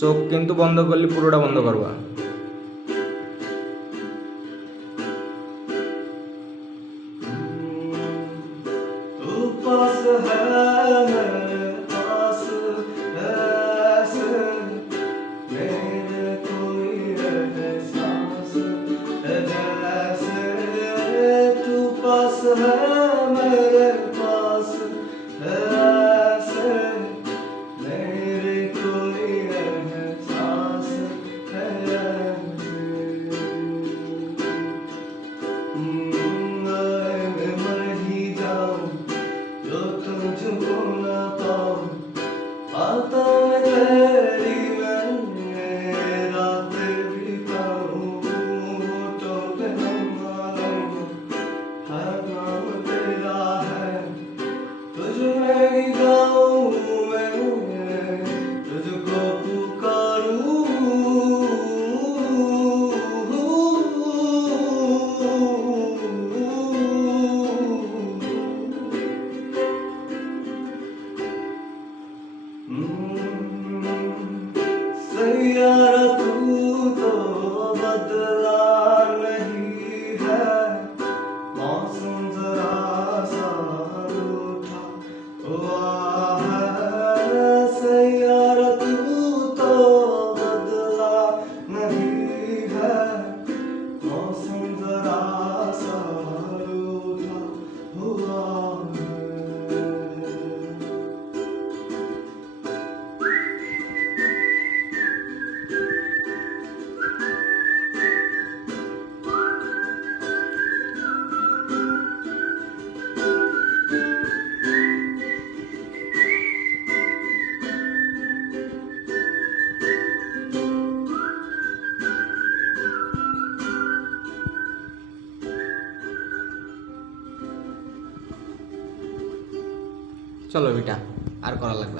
চোখ কিন্তু বন্ধ করলে পুরোটা বন্ধ করবা। सैयारा तू तो बदला नहीं है, मौसम जरा सा रूठा हुआ है। सैयारा तू तो बदला नहीं है, मौसम जरा सा रूठा हुआ है। চলো এটা আর করা লাগবে না।